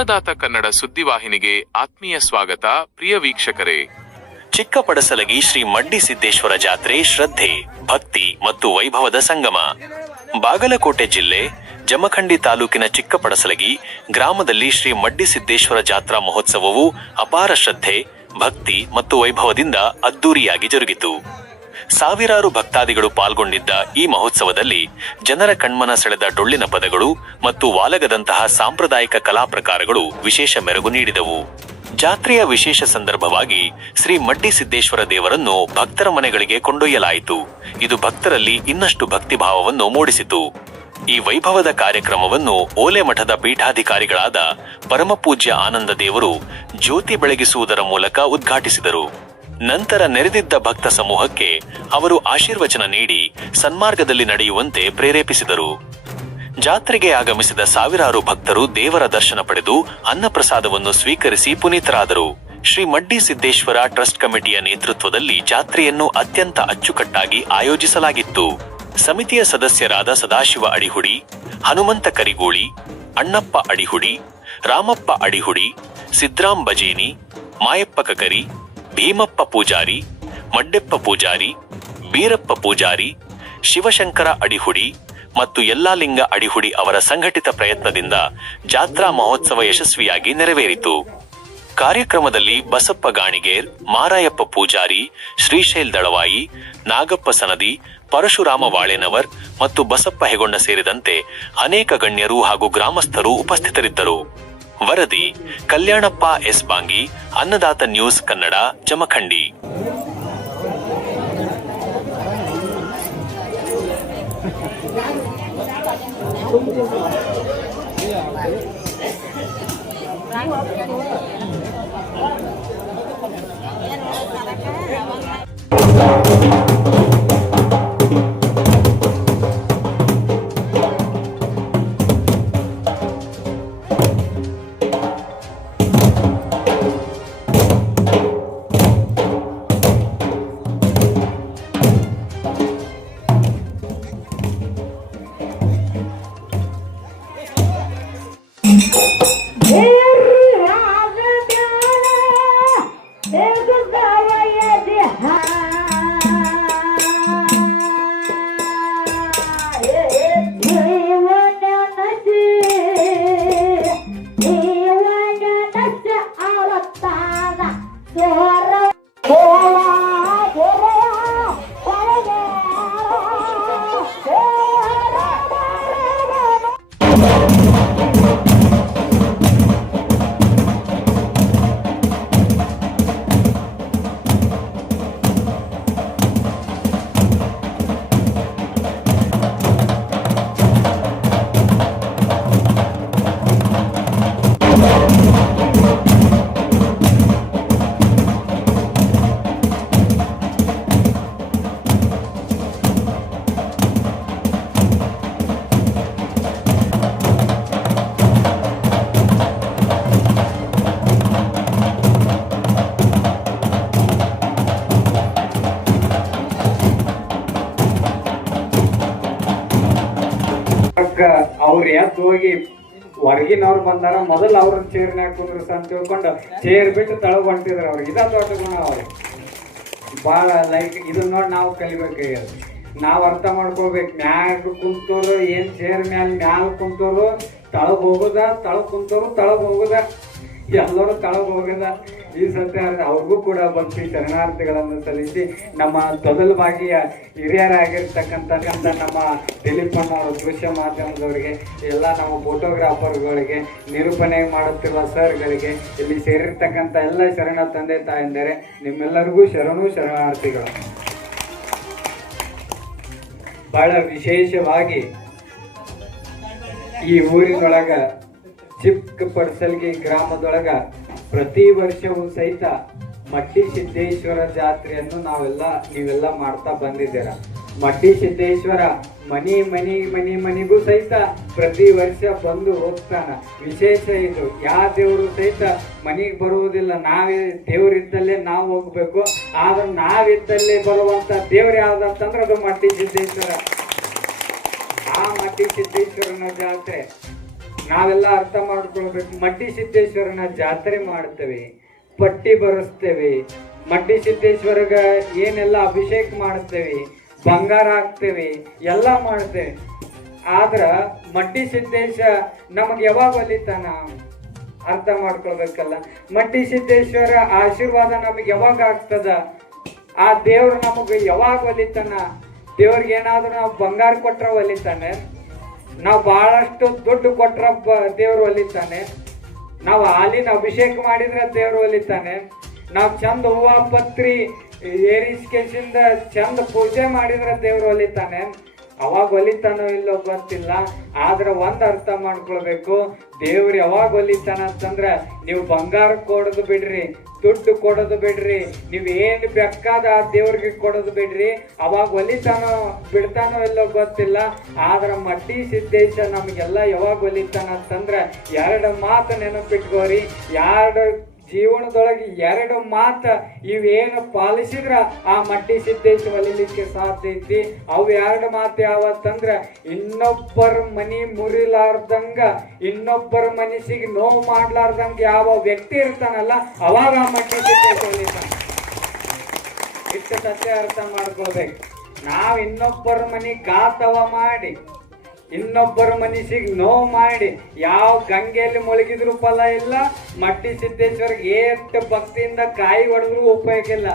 ಅನ್ನದಾತ ಕನ್ನಡ ಸುದ್ದಿವಾಹಿನಿಗೆ ಆತ್ಮೀಯ ಸ್ವಾಗತ, ಪ್ರಿಯ ವೀಕ್ಷಕರೇ. ಚಿಕ್ಕಪಡಸಲಗಿ ಶ್ರೀ ಮಡ್ಡಿ ಸಿದ್ದೇಶ್ವರ ಜಾತ್ರೆ ಶ್ರದ್ಧೆ, ಭಕ್ತಿ ಮತ್ತು ವೈಭವದ ಸಂಗಮ. ಬಾಗಲಕೋಟೆ ಜಿಲ್ಲೆ, ಜಮಖಂಡಿ ತಾಲೂಕಿನ ಚಿಕ್ಕಪಡಸಲಗಿ ಗ್ರಾಮದಲ್ಲಿ ಶ್ರೀ ಮಡ್ಡಿ ಸಿದ್ದೇಶ್ವರ ಜಾತ್ರಾ ಮಹೋತ್ಸವವು ಅಪಾರ ಶ್ರದ್ಧೆ, ಭಕ್ತಿ ಮತ್ತು ವೈಭವದಿಂದ ಅದ್ದೂರಿಯಾಗಿ ಜರುಗಿತು. ಸಾವಿರಾರು ಭಕ್ತಾದಿಗಳು ಪಾಲ್ಗೊಂಡಿದ್ದ ಈ ಮಹೋತ್ಸವದಲ್ಲಿ ಜನರ ಕಣ್ಮನ ಸೆಳೆದ ಡೊಳ್ಳಿನ ಪದಗಳು ಮತ್ತು ವಾಲಗದಂತಹ ಸಾಂಪ್ರದಾಯಿಕ ಕಲಾ ಪ್ರಕಾರಗಳು ವಿಶೇಷ ಮೆರುಗು ನೀಡಿದವು. ಜಾತ್ರೆಯ ವಿಶೇಷ ಸಂದರ್ಭವಾಗಿ ಶ್ರೀ ಮಡ್ಡಿ ಸಿದ್ದೇಶ್ವರ ದೇವರನ್ನು ಭಕ್ತರ ಮನೆಗಳಿಗೆ ಕೊಂಡೊಯ್ಯಲಾಯಿತು. ಇದು ಭಕ್ತರಲ್ಲಿ ಇನ್ನಷ್ಟು ಭಕ್ತಿಭಾವವನ್ನು ಮೂಡಿಸಿತು. ಈ ವೈಭವದ ಕಾರ್ಯಕ್ರಮವನ್ನು ಓಲೆ ಮಠದ ಪೀಠಾಧಿಕಾರಿಗಳಾದ ಪರಮಪೂಜ್ಯ ಆನಂದ ದೇವರು ಜ್ಯೋತಿ ಬೆಳಗಿಸುವುದರ ಮೂಲಕ ಉದ್ಘಾಟಿಸಿದರು. ನಂತರ ನೆರೆದಿದ್ದ ಭಕ್ತ ಸಮೂಹಕ್ಕೆ ಅವರು ಆಶೀರ್ವಚನ ನೀಡಿ ಸನ್ಮಾರ್ಗದಲ್ಲಿ ನಡೆಯುವಂತೆ ಪ್ರೇರೇಪಿಸಿದರು. ಜಾತ್ರೆಗೆ ಆಗಮಿಸಿದ ಸಾವಿರಾರು ಭಕ್ತರು ದೇವರ ದರ್ಶನ ಪಡೆದು ಅನ್ನಪ್ರಸಾದವನ್ನು ಸ್ವೀಕರಿಸಿ ಪುನೀತರಾದರು. ಶ್ರೀ ಮಡ್ಡಿ ಸಿದ್ದೇಶ್ವರ ಟ್ರಸ್ಟ್ ಕಮಿಟಿಯ ನೇತೃತ್ವದಲ್ಲಿ ಜಾತ್ರೆಯನ್ನು ಅತ್ಯಂತ ಅಚ್ಚುಕಟ್ಟಾಗಿ ಆಯೋಜಿಸಲಾಗಿತ್ತು. ಸಮಿತಿಯ ಸದಸ್ಯರಾದ ಸದಾಶಿವ ಅಡಿಹುಡಿ, ಹನುಮಂತ ಕರಿಗೋಳಿ, ಅಣ್ಣಪ್ಪ ಅಡಿಹುಡಿ, ರಾಮಪ್ಪ ಅಡಿಹುಡಿ ಸಿದ್ರಾಮ್ ಬಜೇನಿ, ಮಾಯಪ್ಪ ಕಕರಿ ಭೀಮಪ್ಪ ಪೂಜಾರಿ ಮಡ್ಡೆಪ್ಪ ಪೂಜಾರಿ, ಬೀರಪ್ಪ ಪೂಜಾರಿ, ಶಿವಶಂಕರ ಅಡಿಹುಡಿ ಮತ್ತು ಎಲ್ಲಾಲಿಂಗ ಅಡಿಹುಡಿ ಅವರ ಸಂಘಟಿತ ಪ್ರಯತ್ನದಿಂದ ಜಾತ್ರಾ ಮಹೋತ್ಸವ ಯಶಸ್ವಿಯಾಗಿ ನೆರವೇರಿತು. ಕಾರ್ಯಕ್ರಮದಲ್ಲಿ ಬಸಪ್ಪ ಗಾಣಿಗೇರ್, ಮಾರಾಯಪ್ಪ ಪೂಜಾರಿ, ಶ್ರೀಶೈಲ್ ದಳವಾಯಿ, ನಾಗಪ್ಪ ಸನದಿ, ಪರಶುರಾಮ ವಾಳೆನವರ್ ಮತ್ತು ಬಸಪ್ಪ ಹೆಗೊಂಡ ಸೇರಿದಂತೆ ಅನೇಕ ಗಣ್ಯರು ಹಾಗೂ ಗ್ರಾಮಸ್ಥರು ಉಪಸ್ಥಿತರಿದ್ದರು. ವರದಿ ಕಲ್ಯಾಣಪ್ಪ ಎಸ್ ಬಾಂಗಿ ಅನ್ನದಾತ ನ್ಯೂಸ್ ಕನ್ನಡ ಜಮಖಂಡಿ. ಅವ್ರ ಎದ್ದು ಹೋಗಿ ಹೊರಗಿನವ್ರು ಬಂದಾರ? ಮೊದಲು ಅವ್ರನ್ನ ಚೇರ್ನ್ಯಾಗ ಕುಂದ್ರಸ ಅಂತ ತಿಳ್ಕೊಂಡು ಚೇರ್ ಬಿಟ್ಟು ತಳಗ್ ಹೊಂಟಿದ್ರ ಅವ್ರಿಗೆ ಇದ ದೊಡ್ಡ ಗುಣ ಅವ್ರಿಗೆ ಭಾಳ ಲೈಕ್ ಇದನ್ನ ನೋಡಿ ನಾವು ಕಲಿಬೇಕಾಗ್ಯದ ನಾವು ಅರ್ಥ ಮಾಡ್ಕೋಬೇಕು. ಮ್ಯಾಗ ಕುಂತೋರು, ಏನ್ ಚೇರ್ ಮ್ಯಾಲ ಮ್ಯಾಲ ಕುಂತೋರು, ತಳಗ್ ಹೋಗುದ, ತಳಗ್ ಕುಂತೋರು, ತಳಗ್ ಹೋಗುದ. ಎಲ್ಲರೂ ತಳಗ್ ಹೋಗದ. ಈ ಸತ್ಯಾರ್ಥ ಅವ್ರಿಗೂ ಕೂಡ ಭಕ್ತಿ ಶರಣಾರ್ಥಿಗಳನ್ನು ಸಲ್ಲಿಸಿ ನಮ್ಮ ತೊದಲು ಬಾಗಿಯ ಹಿರಿಯರಾಗಿರ್ತಕ್ಕಂಥ ನಮ್ಮ ದಿಲೀಪಣ್ಣ ಅವರ ದೃಶ್ಯ ಮಾಧ್ಯಮದವರಿಗೆ, ಎಲ್ಲ ನಮ್ಮ ಫೋಟೋಗ್ರಾಫರ್ಗಳಿಗೆ ನಿರೂಪಣೆ ಮಾಡುತ್ತಿರುವ ಸರ್ಗಳಿಗೆ ಇಲ್ಲಿ ಸೇರಿರ್ತಕ್ಕಂಥ ಎಲ್ಲ ಶರಣ ತಂದೆ ತಾಯಂದರೆ, ನಿಮ್ಮೆಲ್ಲರಿಗೂ ಶರಣು ಶರಣಾರ್ಥಿಗಳು. ಬಹಳ ವಿಶೇಷವಾಗಿ ಈ ಊರಿನೊಳಗ ಚಿಕ್ಕ ಪಡ್ಸಲ್ಗಿ ಗ್ರಾಮದೊಳಗ ಪ್ರತಿ ವರ್ಷವೂ ಸಹಿತ ಮಟ್ಟಿ ಸಿದ್ದೇಶ್ವರ ಜಾತ್ರೆಯನ್ನು ನಾವೆಲ್ಲ, ನೀವೆಲ್ಲ ಮಾಡ್ತಾ ಬಂದಿದ್ದೀರ. ಮಟ್ಟಿ ಸಿದ್ದೇಶ್ವರ ಮನಿ ಮನಿ ಮನಿ, ಮನಿಗೂ ಸಹಿತ ಪ್ರತಿ ವರ್ಷ ಬಂದು ಹೋಗ್ತಾನ. ವಿಶೇಷ ಇದು. ಯಾವ ದೇವರು ಸಹಿತ ಮನೆಗೆ ಬರುವುದಿಲ್ಲ. ನಾವೇ ದೇವರಿದ್ದಲ್ಲೇ ನಾವು ಹೋಗ್ಬೇಕು. ಆದ್ರೆ ನಾವಿದ್ದಲ್ಲೇ ಬರುವಂತ ದೇವ್ರು ಯಾವ್ದಂತಂದ್ರೆ ಅದು ಮಟ್ಟಿ ಸಿದ್ದೇಶ್ವರ. ಆ ಮಟ್ಟಿ ಸಿದ್ದೇಶ್ವರನ ಜಾತ್ರೆ. ನಾವೆಲ್ಲ ಅರ್ಥ ಮಾಡ್ಕೊಳ್ಬೇಕು. ಮಡ್ಡಿ ಸಿದ್ದೇಶ್ವರನ ಜಾತ್ರೆ ಮಾಡ್ತೇವೆ, ಪಟ್ಟಿ ಬರೆಸ್ತೇವೆ. ಮಡ್ಡಿ ಸಿದ್ದೇಶ್ವರಗ ಏನೆಲ್ಲ ಅಭಿಷೇಕ ಮಾಡಿಸ್ತೇವೆ ಬಂಗಾರ ಹಾಕ್ತೇವೆ, ಎಲ್ಲ ಮಾಡ್ತೇವೆ. ಆದ್ರ ಮಡ್ಡಿ ಸಿದ್ದೇಶ ನಮಗೆ ಯಾವಾಗ ಒಲಿತಾನ? ಅರ್ಥ ಮಾಡ್ಕೊಳ್ಬೇಕಲ್ಲ. ಮಡ್ಡಿ ಸಿದ್ದೇಶ್ವರ ಆಶೀರ್ವಾದ ನಮಗೆ ಯಾವಾಗ ಆಗ್ತದ? ಆ ದೇವ್ರು ನಮಗೆ ಯಾವಾಗ ಒಲಿತಾನ? ದೇವ್ರಿಗೆ ಏನಾದ್ರೂ ನಾವು ಬಂಗಾರ ಕೊಟ್ರ ಒಲಿತಾನೆ? ನಾವು ಬಹಳಷ್ಟು ದುಡ್ಡು ಕೊಟ್ರ ದೇವರು ಒಲಿತಾನೆ. ನಾವು ಹಾಲಿನ ಅಭಿಷೇಕ ಮಾಡಿದ್ರೆ ದೇವರು ಒಲಿತಾನೆ. ನಾವು ಚಂದ ಹೂವ, ಪತ್ರಿ ಏರಿಸ್ಕೇಶಿಂದ ಚಂದ ಪೂಜೆ ಮಾಡಿದ್ರೆ ದೇವರು ಒಲಿತಾನೆ. ಅವಾಗ ಒಲಿತಾನೋ ಇಲ್ಲೋ ಗೊತ್ತಿಲ್ಲ, ಆದ್ರೆ ಒಂದು ಅರ್ಥ ಮಾಡ್ಕೊಳ್ಬೇಕು. ದೇವ್ರು ಯಾವಾಗ ಒಲಿತಾನ ಅಂತಂದ್ರೆ, ನೀವು ಬಂಗಾರ ಕೊಡೋದು ಬಿಡ್ರಿ, ದುಡ್ಡು ಕೊಡೋದು ಬಿಡ್ರಿ, ನೀವು ಏನು ಬೇಕಾದ ಆ ದೇವ್ರಿಗೆ ಕೊಡೋದು ಬಿಡ್ರಿ, ಅವಾಗ ಒಲಿತಾನೋ ಬಿಡ್ತಾನೋ ಇಲ್ಲೋ ಗೊತ್ತಿಲ್ಲ, ಆದ್ರೆ ಮಟ್ಟಿ ಸಿದ್ದೇಶ ನಮಗೆಲ್ಲ ಯಾವಾಗ ಒಲಿತಾನ ಅಂತಂದ್ರೆ, ಎರಡು ಮಾತು ನೆನಪಿಟ್ಕೋರಿ, ಎರಡು ಜೀವನದೊಳಗೆ ಎರಡು ಮಾತ ಇವೇನು ಪಾಲಿಸಿದ್ರ ಆ ಮಟ್ಟಿ ಸಿದ್ದೇಶ ಒಲಿಲಿಕ್ಕೆ ಸಾಧ್ಯ ಐತಿ? ಅವು ಎರಡು ಮಾತು ಯಾವತ್ತಂದ್ರ, ಇನ್ನೊಬ್ಬರ ಮನಿ ಮುರಿಲಾರ್ದಂಗ, ಇನ್ನೊಬ್ಬರ ಮನಸ್ಸಿಗೆ ನೋವು ಮಾಡ್ಲಾರ್ದಂಗ ಯಾವ ವ್ಯಕ್ತಿ ಇರ್ತಾನಲ್ಲ, ಅವಾಗ ಆ ಮಟ್ಟಿ ಸಿದ್ದೇಶ ಒಲಿತಾನೆ. ಇಷ್ಟು ಸತ್ಯ ಅರ್ಥ ಮಾಡ್ಕೊಳ್ಬೇಕು. ನಾವು ಇನ್ನೊಬ್ಬರ ಮನಿ ಗಾತವ ಮಾಡಿ ಇನ್ನೊಬ್ಬರ ಮನಸ್ಸಿಗೆ ನೋವು ಮಾಡಿ ಯಾವ ಗಂಗೆಯಲ್ಲಿ ಮುಳುಗಿದ್ರು ಫಲ ಇಲ್ಲ, ಮಟ್ಟಿ ಸಿದ್ದೇಶ್ವರ್ಗೆ ಎಷ್ಟು ಭಕ್ತಿಯಿಂದ ಕಾಯಿ ಹೊಡೆದ್ರು ಉಪಯೋಗ ಇಲ್ಲ.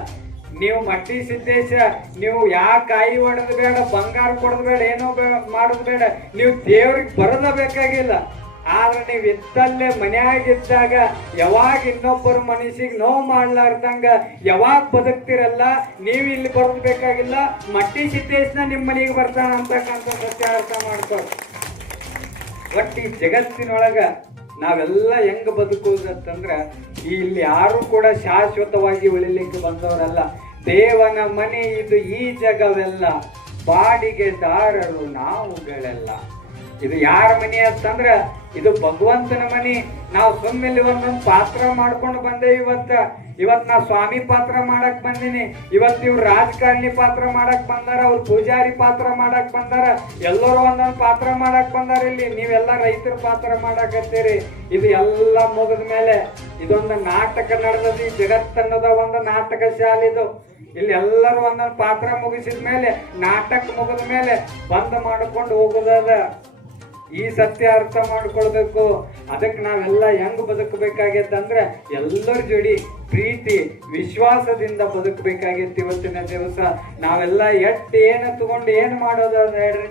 ನೀವು ಮಟ್ಟಿ ಸಿದ್ದೇಶ ನೀವು ಯಾ ಕಾಯಿ ಹೊಡೆದು ಬೇಡ, ಬಂಗಾರ ಕೊಡೋದು ಬೇಡ, ಏನೋ ಮಾಡೋದು ಬೇಡ, ನೀವು ದೇವ್ರಿಗೆ ಬರೋದ ಬೇಕಾಗಿಲ್ಲ. ಆದ್ರೆ ನೀವು ಇತ್ತಲ್ಲೇ ಮನೆಯಾಗಿದ್ದಾಗ ಯಾವಾಗ ಇನ್ನೊಬ್ಬರ ಮನಸ್ಸಿಗೆ ನೋವು ಮಾಡ್ಲಾರ್ದಂಗ ಯಾವಾಗ ಬದುಕ್ತಿರಲ್ಲ, ನೀವು ಇಲ್ಲಿ ಬರ್ಬೇಕಾಗಿಲ್ಲ ಬೇಕಾಗಿಲ್ಲ, ಮಟ್ಟಿ ಸಿದ್ದೇಶ್ನ ನಿಮ್ಮ ಮನೆಗೆ ಬರ್ತಾನ ಅಂತಕ್ಕಂಥ ಸತ್ಯ ಅರ್ಥ ಮಾಡ್ತಾರೆ ಒಟ್ಟು ಈ ಜಗತ್ತಿನೊಳಗ ನಾವೆಲ್ಲ ಹೆಂಗೆ ಬದುಕುವುದಂತಂದ್ರ ಇಲ್ಲಿ ಯಾರು ಕೂಡ ಶಾಶ್ವತವಾಗಿ ಉಳಿಲಿಕ್ಕೆ ಬಂದವರಲ್ಲ. ದೇವನ ಮನೆ ಇದು ಈ ಜಗವೆಲ್ಲ. ಬಾಡಿಗೆ ದಾರರು ನಾವುಗಳೆಲ್ಲ. ಇದು ಯಾರ ಮನೆ ಅಂತಂದ್ರ ಇದು ಭಗವಂತನ ಮನೆ. ನಾವು ಸುಮ್ಮನೆ ಒಂದೊಂದು ಪಾತ್ರ ಮಾಡ್ಕೊಂಡು ಬಂದೆ ಇವತ್ತ. ಇವತ್ತು ನಾ ಸ್ವಾಮಿ ಪಾತ್ರ ಮಾಡಕ್ ಬಂದಿನಿ. ಇವತ್ತು ಇವ್ರು ರಾಜಕಾರಣಿ ಪಾತ್ರ ಮಾಡಕ್ ಬಂದಾರ, ಅವ್ರು ಪೂಜಾರಿ ಪಾತ್ರ ಮಾಡಕ್ ಬಂದಾರ. ಎಲ್ಲರೂ ಒಂದೊಂದು ಪಾತ್ರ ಮಾಡಕ್ ಬಂದಾರ ಇಲ್ಲಿ. ನೀವೆಲ್ಲ ರೈತರ ಪಾತ್ರ ಮಾಡಕತ್ತೀರಿ. ಇದು ಎಲ್ಲ ಮುಗಿದ ಮೇಲೆ ಇದೊಂದು ನಾಟಕ ನಡೆದದ ಈ ಜಗತ್ತನ್ನದ ಒಂದು ನಾಟಕ ಶಾಲೆ ಇದು. ಇಲ್ಲಿ ಎಲ್ಲರೂ ಒಂದೊಂದು ಪಾತ್ರ ಮುಗಿಸಿದ ಮೇಲೆ ನಾಟಕ ಮುಗಿದ ಮೇಲೆ ಬಂದ್ ಮಾಡ್ಕೊಂಡು ಹೋಗೋದದ. ಈ ಸತ್ಯ ಅರ್ಥ ಮಾಡ್ಕೊಳ್ಬೇಕು. ಅದಕ್ಕೆ ನಾವೆಲ್ಲ ಹೆಂಗ್ ಬದುಕಬೇಕಾಗೈತಂದ್ರೆ ಎಲ್ಲರ ಜೋಡಿ ಪ್ರೀತಿ, ವಿಶ್ವಾಸದಿಂದ ಬದುಕಬೇಕಾಗೈತಿ ಇವತ್ತಿನ ದಿವಸ. ನಾವೆಲ್ಲ ಎಟ್ಟು ಏನು ತಗೊಂಡು ಏನು ಮಾಡೋದ ಹೇಳ್ರಿ?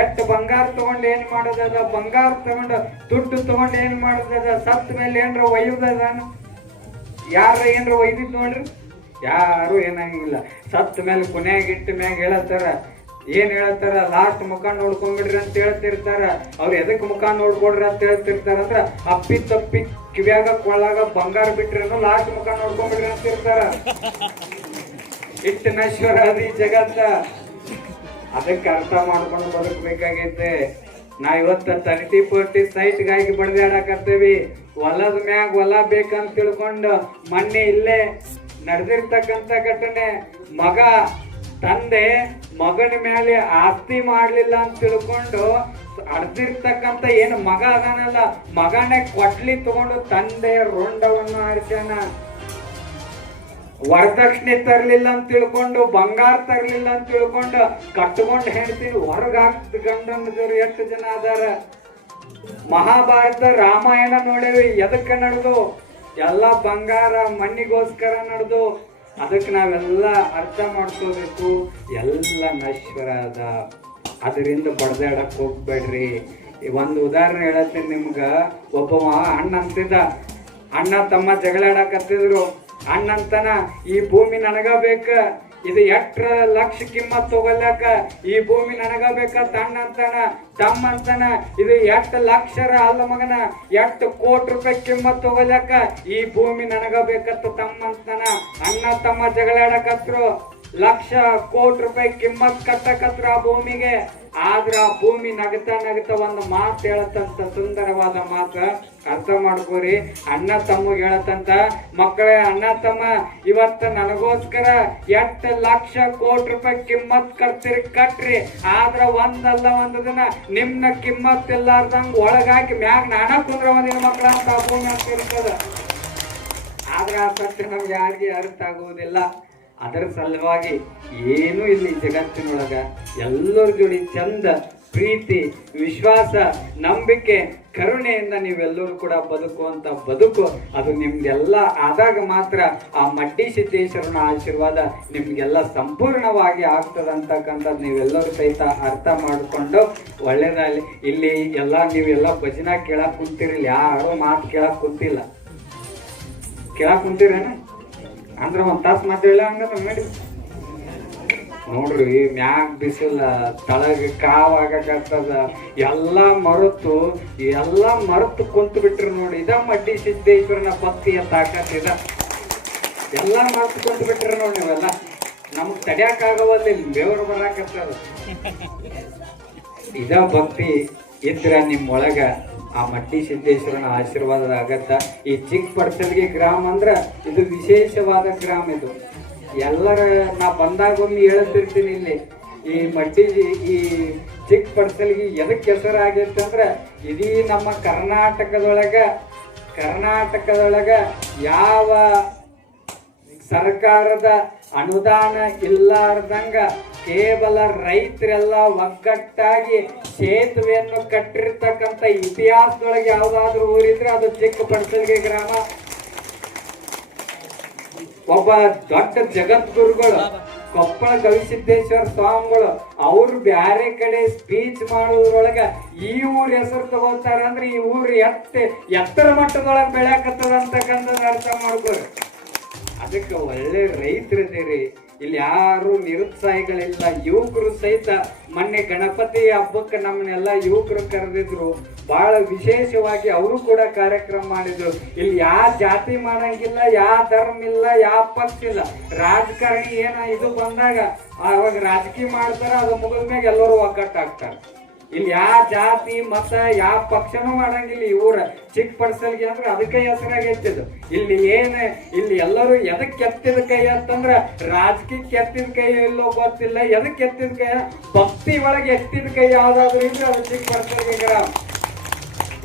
ಎಟ್ಟು ಬಂಗಾರ ತಗೊಂಡು ಏನು ಮಾಡೋದದ ಬಂಗಾರ ತಗೊಂಡು ದುಡ್ಡು ತಗೊಂಡು ಏನು ಮಾಡೋದದ ಸತ್ತ ಮೇಲೆ ಏನ್ರ ನಾನು ಯಾರ ಏನರ ಒಯ್ದಿದ್ ನೋಡ್ರಿ? ಯಾರು ಏನಾಗಿಲ್ಲ. ಸತ್ತ ಮೇಲೆ ಕೊನೆಯಾಗಿಟ್ಟ ಮ್ಯಾಗ ಹೇಳತ್ತಾರ ಏನ್ ಹೇಳ್ತಾರ? ಲಾಸ್ಟ್ ಮುಖ ನೋಡ್ಕೊಂಡ್ಬಿಡ್ರಿ ಅಂತ ಹೇಳ್ತಿರ್ತಾರ. ಅವ್ರು ಎದಕ್ ಮುಖ ನೋಡ್ಕೊಡ್ರಿ ಅಂತ ಹೇಳ್ತಿರ್ತಾರ ಅಂದ್ರ ಅಪ್ಪಿ ತಪ್ಪಿ ಕಿವ್ಯಾಗ ಕೊಳ್ಳಾಗ ಬಂಗಾರ ಬಿಟ್ರೇನು ಲಾಸ್ಟ್ ಮುಖ ನೋಡ್ಕೊಂಡ್ಬಿಡ್ರಿ ಅಂತ ಇರ್ತಾರ. ಇಟ್ಟು ನಶ್ವರ ಅದಿ ಜಗತ್ತ. ಅದಕ್ಕೆ ಅರ್ಥ ಮಾಡ್ಕೊಂಡು ಬದುಕಬೇಕಾಗೈತೆ. ನಾ ಇವತ್ತ ತರ್ಟಿ ಫೋರ್ಟಿ ಸೈಟ್ಗಾಗಿ ಬಡ್ದಾಡಕತ್ತೀವಿ ಹೊಲದ ಮ್ಯಾಗ ಹೊಲ ಬೇಕಂತ ತಿಳ್ಕೊಂಡು ಮೊನ್ನೆ ಇಲ್ಲೇ ನಡೆದಿರ್ತಕ್ಕಂಥ ಘಟನೆ. ಮಗ ತಂದೆ ಮಗನ ಮೇಲೆ ಆಸ್ತಿ ಮಾಡ್ಲಿಲ್ಲ ಅಂತ ತಿಳ್ಕೊಂಡು ಅಡ್ದಿರ್ತಕ್ಕಂಥ ಏನು ಮಗ ಅದಾನಲ್ಲ, ಮಗನೇ ಕೊಟ್ಲಿ ತಗೊಂಡು ತಂದೆ ರುಂಡವನ್ನು ಆಡ್ಸ್ಯಾನ ವರದಕ್ಷಿಣೆ ತರ್ಲಿಲ್ಲ ಅಂತ ತಿಳ್ಕೊಂಡು, ಬಂಗಾರ ತರ್ಲಿಲ್ಲ ಅಂತ ತಿಳ್ಕೊಂಡು ಕಟ್ಕೊಂಡು ಹೆಣ್ತೀನಿ ಹೊರಗ ಹಾಕ್ತ ಗಂಡಂದ್ರು ಎಷ್ಟು ಜನ ಅದಾರ. ಮಹಾಭಾರತ ರಾಮಾಯಣ ನೋಡೇವಿ ಎದಕ್ಕೆ ನಡೆದು? ಎಲ್ಲ ಬಂಗಾರ ಮಣ್ಣಿಗೋಸ್ಕರ ನಡೆದು. ಅದಕ್ಕೆ ನಾವೆಲ್ಲ ಅರ್ಥ ಮಾಡ್ಕೋಬೇಕು. ಎಲ್ಲ ನಶ್ವರ ಅದ. ಅದರಿಂದ ಬಡ್ದಾಡಕ್ಕೆ ಹೋಗ್ಬೇಡ್ರಿ. ಒಂದು ಉದಾಹರಣೆ ಹೇಳತ್ತೀನಿ ನಿಮ್ಗೆ. ಒಬ್ಬವ ಅಣ್ಣ ಅಂತಿದ್ದ. ಅಣ್ಣ ತಮ್ಮ ಜಗಳಾಡಕತ್ತಿದ್ರು. ಅಣ್ಣಂತನ, ಈ ಭೂಮಿ ನನಗ ಬೇಕ. ಇದು ಎಟ್ರ ಲಕ್ಷ ಕಿಮ್ಮತ್ ತಗೊಳ್ಳಾಕ ಈ ಭೂಮಿ ನನಗ ಬೇಕ ತಣ್ಣ ಅಂತಾನ ತಮ್ಮ ಅಂತಾನ ಇದು ಎಷ್ಟ್ ಲಕ್ಷರ ಅಲ್ಲ ಮಗನ, ಎಷ್ಟ್ ಕೋಟಿ ರೂಪಾಯಿ ಕಿಮ್ಮತ್ ತಗೊಳ್ಳಾಕ ಈ ಭೂಮಿ ನನಗ ಬೇಕತ್ತ ತಮ್ಮ ಅಂತಾನ ಅಣ್ಣ ತಮ್ಮ ಜಗಳಾಡಕತ್ರು. ಲಕ್ಷ ಕೋಟಿ ರೂಪಾಯಿ ಕಿಮ್ಮತ್ ಕಟ್ಟಕತ್ರ ಆ ಭೂಮಿಗೆ. ಆದ್ರ ಭೂಮಿ ನಗತ ನಗತ ಒಂದು ಮಾತು ಹೇಳತ್ತಂತ ಸುಂದರವಾದ ಮಾತು. ಅರ್ಥ ಮಾಡ್ಕೋರಿ, ಅಣ್ಣ ತಮ್ಮಗೆ ಹೇಳತ್ತಂತ. ಮಕ್ಕಳೇ, ಅಣ್ಣ ತಮ್ಮ, ಇವತ್ತ ನನಗೋಸ್ಕರ ಎಷ್ಟು ಲಕ್ಷ ಕೋಟಿ ರೂಪಾಯಿ ಕಿಮ್ಮತ್ ಕಟ್ತಿರಿ, ಕಟ್ರಿ. ಆದ್ರ ಒಂದಲ್ಲ ಒಂದು ದಿನ ನಿಮ್ನ ಕಿಮ್ಮತ್ ಇಲ್ಲಾರ್ದಂಗ ಒಳಗಾಕಿ ಮ್ಯಾಗ ನಾನ ಕುಂದ್ರ ಒಂದಿನ ಮಕ್ಕಳ ಅಂತ ಭೂಮಿ ಅಂತ ಇರ್ತದ. ಆದ್ರೆ ಆ ಸತ್ಯ ನಮ್ಗೆ ಯಾರಿಗೆ ಅರ್ಥ ಆಗುವುದಿಲ್ಲ. ಅದರ ಸಲುವಾಗಿ ಏನೂ ಇಲ್ಲಿ ಜಗತ್ತಿನೊಳಗ. ಎಲ್ಲರ ಜೋಡಿ ಚಂದ, ಪ್ರೀತಿ, ವಿಶ್ವಾಸ, ನಂಬಿಕೆ, ಕರುಣೆಯಿಂದ ನೀವೆಲ್ಲರೂ ಕೂಡ ಬದುಕುವಂಥ ಬದುಕು, ಅದು ನಿಮಗೆಲ್ಲ ಆದಾಗ ಮಾತ್ರ ಆ ಮಡ್ಡಿ ಸಿದ್ದೇಶ್ವರನ ಆಶೀರ್ವಾದ ನಿಮಗೆಲ್ಲ ಸಂಪೂರ್ಣವಾಗಿ ಆಗ್ತದಂತಕ್ಕಂಥದ್ದು ನೀವೆಲ್ಲರೂ ಸಹಿತ ಅರ್ಥ ಮಾಡಿಕೊಂಡು ಒಳ್ಳೇದಾಗಲಿ. ಇಲ್ಲಿ ಎಲ್ಲ ನೀವೆಲ್ಲ ಭಜನಾ ಕೇಳಕ್ಕೆ ಕುಂತಿರಲಿಲ್ಲ ಯಾರೋ ಮಾತು ಕೇಳಕ್ಕೆ ಕುಂತಿಲ್ಲ. ಕೇಳಕ್ಕೆ ಕುಂತೀರೇನ? ಅಂದ್ರ ಒಂದ್ ತಾಸ್ ಮಾತಾಡಿಲ್ಲ ಹಂಗಂದ್ರೆ ನೋಡಿ ನೋಡ್ರಿ ಮ್ಯಾಗ್ ಬಿಸಿಲ ತಳಗ ಕಾವಾಗತ್ತದ ಎಲ್ಲ ಮರೆತು ಎಲ್ಲ ಮರೆತು ಕುಂತು ಬಿಟ್ರಿ ನೋಡಿ ಇದ ಮಡ್ಡಿ ಸಿದ್ದೇಶ್ವರನ ಭಕ್ತಿಯ ತಾಕತ್ ಇದ. ಎಲ್ಲ ಮರೆತು ಕುಂತು ಬಿಟ್ರಿ ನೋಡಿ ನೀವೆಲ್ಲ. ನಮಗ್ ತಡ್ಯಾಕಾಗವಲ್ಲ ಇಲ್ಲಿ ದೇವರು ಬರಾಕತ್ತದ ಇದ ಭಕ್ತಿ ಇದ್ರ ನಿಮ್ಮೊಳಗ ಒಳಗ. ಆ ಮಟ್ಟಿ ಸಿದ್ದೇಶ್ವರನ ಆಶೀರ್ವಾದದ ಅಗತ್ಯ. ಈ ಚಿಕ್ಕ ಪಡ್ಸಲ್ಗೆ ಗ್ರಾಮ ಅಂದ್ರ ಇದು ವಿಶೇಷವಾದ ಗ್ರಾಮ ಇದು. ಎಲ್ಲರ ನಾ ಬಂದಾಗ ಒಮ್ಮೆ ಹೇಳ್ತಿರ್ತೀನಿ ಇಲ್ಲಿ. ಈ ಮಟ್ಟಿ ಈ ಚಿಕ್ಕ ಪಡ್ಸಲ್ಗೆ ಎದಕ್ಕೆ ಹೆಸರಾಗೈತೆ ಅಂದ್ರ ಇಡೀ ನಮ್ಮ ಕರ್ನಾಟಕದೊಳಗ ಕರ್ನಾಟಕದೊಳಗ ಯಾವ ಸರ್ಕಾರದ ಅನುದಾನ ಇಲ್ಲಾರ್ದಂಗ ಕೇವಲ ರೈತರೆಲ್ಲ ಒಗ್ಗಟ್ಟಾಗಿ ಸೇತುವೆಯನ್ನು ಕಟ್ಟಿರ್ತಕ್ಕಂಥ ಇತಿಹಾಸದೊಳಗೆ ಯಾವ್ದಾದ್ರು ಊರಿದ್ರೆ ಅದು ಚಿಕ್ಕ ಪಡ್ಸಲ್ಗೆ ಗ್ರಾಮ. ಒಬ್ಬ ದೊಡ್ಡ ಜಗದ್ಗುರುಗಳು, ಕೊಪ್ಪಳ ಗವಿಸಿದ್ದೇಶ್ವರ ಸ್ವಾಮಿಗಳು, ಅವ್ರು ಬ್ಯಾರೆ ಕಡೆ ಸ್ಪೀಚ್ ಮಾಡೋದ್ರೊಳಗ ಈ ಊರ ಹೆಸರು ತಗೋತಾರ ಅಂದ್ರೆ ಈ ಊರ್ ಎತ್ತ, ಎತ್ತರ ಮಟ್ಟದೊಳಗೆ ಬೆಳ್ಯಾಕತ್ತದ ಅಂತಕ್ಕಂಥದ್ದು ಅರ್ಥ ಮಾಡ್ಕೋರಿ ಅದಕ್ಕೆ ಒಳ್ಳೆ ರೈತರಿದ್ದೀರಿ. ಇಲ್ಲಿ ಯಾರು ನಿರುತ್ಸಾಹಿಗಳಿಲ್ಲ. ಯುವಕರು ಸಹಿತ ಮೊನ್ನೆ ಗಣಪತಿ ಹಬ್ಬಕ್ಕೆ ನಮ್ಮನ್ನೆಲ್ಲ ಯುವಕರು ಕರೆದಿದ್ರು. ಬಹಳ ವಿಶೇಷವಾಗಿ ಅವರು ಕೂಡ ಕಾರ್ಯಕ್ರಮ ಮಾಡಿದ್ರು. ಇಲ್ಲಿ ಯಾವ ಜಾತಿ ಮಾಡಂಗಿಲ್ಲ ಯಾವ ಧರ್ಮ ಇಲ್ಲ, ಯಾವ ಪಕ್ಷ ಇಲ್ಲ. ರಾಜಕಾರಣಿ ಏನ ಇದು ಬಂದಾಗ ಅವಾಗ ರಾಜಕೀಯ ಮಾಡ್ತಾರ, ಅದು ಮುಗಿದ್ಮ್ಯಾಗ ಎಲ್ಲರೂ ಒಗ್ಗಟ್ಟಾಗ್ತಾರೆ. ಇಲ್ಲಿ ಯಾವ ಜಾತಿ, ಮತ ಯಾವ ಪಕ್ಷನೂ ಮಾಡಂಗಿಲ್ಲ ಊರ. ಚಿಕ್ಕ ಪರ್ಸಲ್ಗೆ ಅಂದ್ರೆ ಅದಕ್ಕೆ ಹೆಸರಾಗೈತಿದು ಇಲ್ಲಿ ಏನು, ಇಲ್ಲಿ ಎಲ್ಲರೂ ಎದಕ್ಕೆ ಕೆತ್ತಿದ ಕೈ ಅಂತಂದ್ರೆ ರಾಜಕೀಯ ಕೆತ್ತಿದ ಕೈ ಎಲ್ಲೋ ಗೊತ್ತಿಲ್ಲ. ಎದಕ್ಕೆ ಎತ್ತಿದ ಕೈ? ಭಕ್ತಿ ಒಳಗೆ ಎತ್ತಿದ ಕೈ ಯಾವ್ದಾದ್ರು ಇದ್ರೆ ಅದು ಚಿಕ್ಕ ಪರ್ಸಲ್ಗೆ ಗ್ರಾಮ.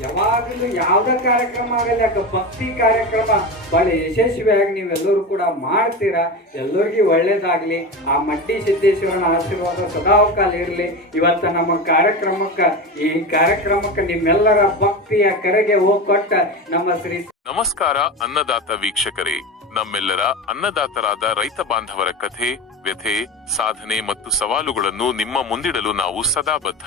ಯಾವಾಗಲೂ ಯಾವ್ದೇ ಕಾರ್ಯಕ್ರಮ ಆಗಲಿ, ಯಾಕೆ ಭಕ್ತಿ ಕಾರ್ಯಕ್ರಮ, ಬಹಳ ಯಶಸ್ವಿಯಾಗಿ ನೀವೆಲ್ಲರೂ ಕೂಡ ಮಾಡ್ತೀರಾ? ಎಲ್ಲರಿಗೂ ಒಳ್ಳೇದಾಗಲಿ. ಆ ಮಟ್ಟಿ ಸಿದ್ದೇಶ್ವರನ ಆಶೀರ್ವಾದ ಸದಾವಕಾಲ ಇರಲಿ. ಇವತ್ತ ನಮ್ಮ ಕಾರ್ಯಕ್ರಮಕ್ಕ, ಈ ಕಾರ್ಯಕ್ರಮಕ್ಕೆ ನಿಮ್ಮೆಲ್ಲರ ಭಕ್ತಿಯ ಕರೆಗೆ ಹೋಗ್ಕೊಟ್ಟ ನಮ್ಮ ಶ್ರೀ ನಮಸ್ಕಾರ ಅನ್ನದಾತ ವೀಕ್ಷಕರೇ. ನಮ್ಮೆಲ್ಲರ ಅನ್ನದಾತರಾದ ರೈತ ಬಾಂಧವರ ಕಥೆ, ವ್ಯಥೆ, ಸಾಧನೆ ಮತ್ತು ಸವಾಲುಗಳನ್ನು ನಿಮ್ಮ ಮುಂದಿಡಲು ನಾವು ಸದಾ ಬದ್ಧ.